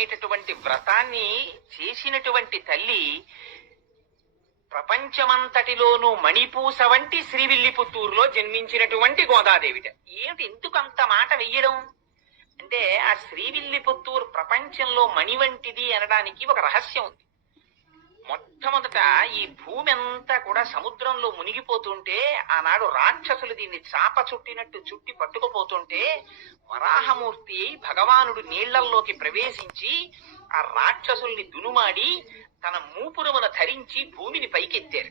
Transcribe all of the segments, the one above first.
అనేటటువంటి వ్రతాన్ని చేసినటువంటి తల్లి ప్రపంచమంతటిలోనూ మణిపూస వంటి శ్రీవిల్లిపుత్తూరులో జన్మించినటువంటి గోదాదేవిట. ఏమిటి ఎందుకు అంత మాట వెయ్యడం? అంటే ఆ శ్రీవిల్లిపుత్తూరు ప్రపంచంలో మణి వంటిది అనడానికి ఒక రహస్యం ఉంది. మొట్టమొదట ఈ భూమి అంతా కూడా సముద్రంలో మునిగిపోతుంటే ఆనాడు రాక్షసులు దీన్ని చాప చుట్టినట్టు చుట్టి పట్టుకుపోతుంటే వరాహమూర్తి భగవానుడు నీళ్ళల్లోకి ప్రవేశించి ఆ రాక్షసుల్ని దునుమాడి తన మూపురమున ధరించి భూమిని పైకెత్తారు.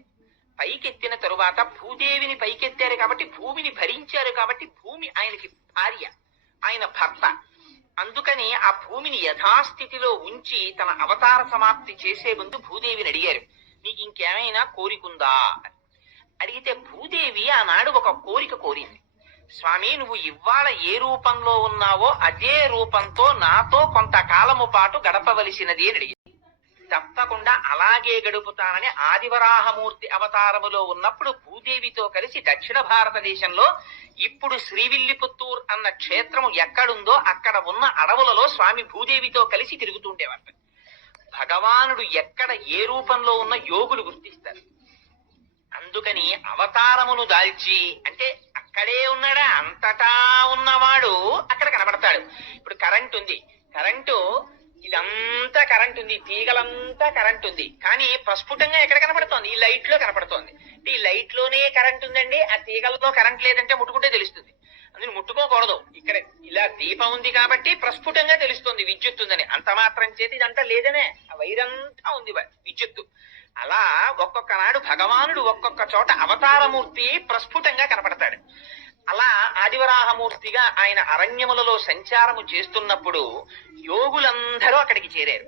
పైకెత్తిన తరువాత భూదేవిని పైకెత్తారు కాబట్టి భూమిని భరించారు కాబట్టి భూమి ఆయనకి భార్య ఆయన భర్త. అందుకని ఆ భూమిని యథాస్థితిలో ఉంచి తన అవతార సమాప్తి చేసే ముందు భూదేవిని అడిగారు. నీకు ఇంకేమైనా కోరికుందా? అడిగితే భూదేవి ఆనాడు ఒక కోరిక కోరింది. స్వామి నువ్వు ఇవాళ ఏ రూపంలో ఉన్నావో అదే రూపంతో నాతో కొంతకాలము పాటు గడపవలసినది అని అడిగింది. తప్పకుండా అలాగే గడుపుతానని ఆదివరాహమూర్తి అవతారములో ఉన్నప్పుడు భూదేవితో కలిసి దక్షిణ భారతదేశంలో ఇప్పుడు శ్రీవిల్లిపుత్తూర్ అన్న క్షేత్రము ఎక్కడుందో అక్కడ ఉన్న అడవులలో స్వామి భూదేవితో కలిసి తిరుగుతుండేవారు భగవానుడు ఎక్కడ ఏ రూపంలో ఉన్న యోగులు గుర్తిస్తారు? అందుకని అవతారమును దాల్చి అంటే అక్కడే ఉన్నాడా? అంతటా ఉన్నవాడు అక్కడ కనబడతాడు. ఇప్పుడు కరెంట్ ఉంది. కరెంటు ఇదంతా కరెంట్ ఉంది. తీగలంతా కరెంట్ ఉంది. కానీ ప్రస్ఫుటంగా ఎక్కడ కనపడుతోంది ఈ లైట్లో కనపడుతోంది ఈ లైట్లోనే కరెంట్ ఉందండి. ఆ తీగలతో కరెంట్ లేదంటే ముట్టుకుంటే తెలుస్తుంది. అందుని ముట్టుకోకూడదు. ఇక్కడ ఇలా దీపం ఉంది కాబట్టి ప్రస్ఫుటంగా తెలుస్తుంది. విద్యుత్ ఉందని. అంత మాత్రం చేతి ఇదంతా లేదనే. ఆ వైరంతా ఉంది. విద్యుత్తు. అలా ఒక్కొక్క నాడు భగవానుడు ఒక్కొక్క చోట అవతారమూర్తి ప్రస్ఫుటంగా కనపడతాడు. అలా ఆదివరాహమూర్తిగా ఆయన అరణ్యములలో సంచారము చేస్తున్నప్పుడు యోగులందరూ అక్కడికి చేరారు.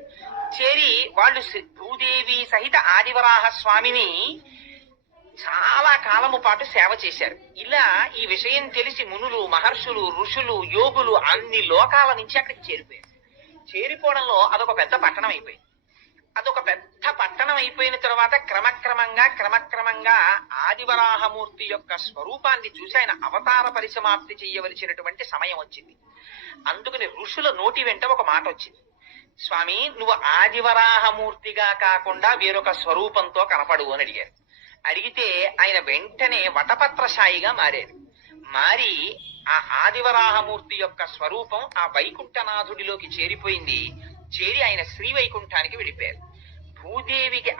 చేరి వాళ్ళు భూదేవి సహిత ఆదివరాహ స్వామిని చాలా కాలము పాటు సేవ చేశారు. ఇలా ఈ విషయం తెలిసి మునులు మహర్షులు ఋషులు యోగులు అన్ని లోకాల నుంచి అక్కడికి చేరిపోయారు. చేరిపోవడంలో అదొక పెద్ద పట్టణం అయిపోయింది. అదొక పెద్ద పట్టణం అయిపోయిన తర్వాత క్రమక్రమంగా క్రమక్రమంగా ఆదివరాహమూర్తి యొక్క స్వరూపాన్ని చూసి ఆయన అవతార పరిసమాప్తి చేయవలసినటువంటి సమయం వచ్చింది. అందుకని ఋషుల నోటి వెంట ఒక మాట వచ్చింది. స్వామి నువ్వు ఆదివరాహమూర్తిగా కాకుండా వేరొక స్వరూపంతో కనపడు అని అడిగారు. అడిగితే ఆయన వెంటనే వటపత్రశాయిగా మారారు. మారి ఆ ఆదివరాహమూర్తి యొక్క స్వరూపం ఆ వైకుంఠనాథుడిలోకి చేరిపోయింది. చేరి ఆయన శ్రీవైకుంఠానికి వెళ్ళిపోయారు భూదేవికి